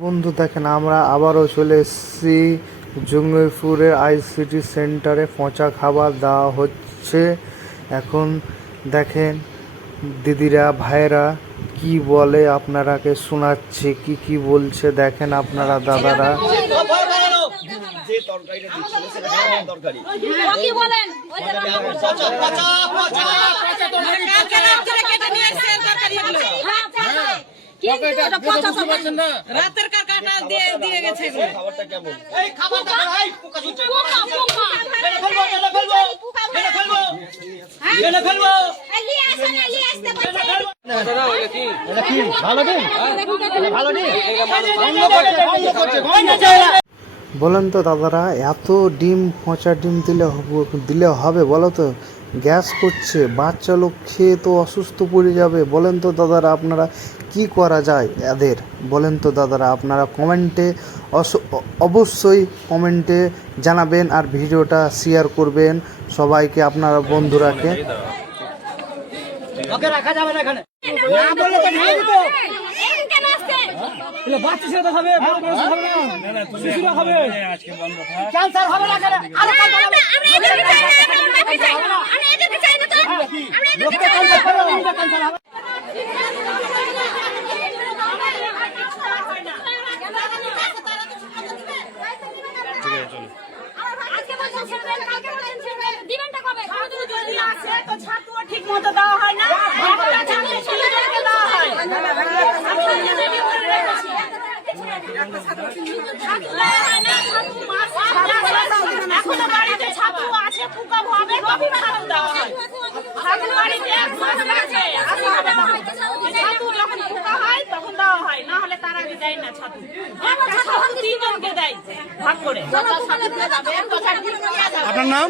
বন্ধু দেখেন আমরা আবারও চলে এসেছি জঙ্গিপুরের আইসিটি সেন্টারে। পচা খাবার দেওয়া হচ্ছে। এখন দেখেন দিদিরা ভাইরা কি বলে, আপনারাকে শোনাচ্ছে কি কি বলছে। দেখেন আপনারা দাদারা যে তরকারিটা দিচ্ছিল সেটা কেমন তরকারি? কি বলেন? ওই যে পচা পচা পচা কেটে নিয়ে এসেছেন তরকারিগুলো। হ্যাঁ, কিন্তু পচা পাচ্ছেন না। রাতের কাটা দিয়ে গেছে এগুলো। খাবারটা কেমন? এই খাবারটা ভাই পোকা ছুটছে। পোকা মেরে ফেলবো মেরে ফেলবো মেরে ফেলবো। নিয়ে আসতে বলছে। এটা কি ভালো দিন? ভালো দিন? বলেন তো দাদারা, এত ডিম পচা ডিম দিলে হবে বলো তো? গ্যাস করছে, বাচ্চা লোক খেয়ে তো অসুস্থ পড়ে যাবে। বলেন তো দাদারা, আপনারা কি করা যায় এদের? বলেন তো দাদারা, আপনারা কমেন্টে অবশ্যই কমেন্টে জানাবেন আর ভিডিওটা শেয়ার করবেন সবাইকে, আপনারা বন্ধুরাকে। ওকে রাখা যাবে না এখানে। না বললে তো ঢেলে দিত। কেন আসছেন? এগুলো বাচ্চা ছেলে হবে, বড় বড় হবে না। না শিশুরা হবে। আজকে বন্ধ থাক। ক্যান্সার হবে না কেন? আরে আমরা এদেরকে চাই না, আমরা এদেরকে চাই না তো। আমরা এদেরকে চাই না। ক্যান্সার হবে। আজকে বলছেন ছেড়ে দেন, কালকে বলছেন ছেড়ে দেন। দিবেনটা কবে? যদি আসে তো ছাতুও ঠিক মতো দেওয়া হয় না। একটা ছাতু ছেলেদেরকে দেওয়া হয়। এখনো বাড়িতে ছাতু আছে, পোকা হবে তবে ছাতু দেওয়া হয়। ছাতু বাড়িতে এক মাস আছে, আসা হবে না। ছাতু যখন পোকা হয় তখন দেওয়া হয়, না হলে তার আগে দেয় না ছাতু। একটা ছাতু 3 জনকে দেয় ভাগ করে। আপনার নাম?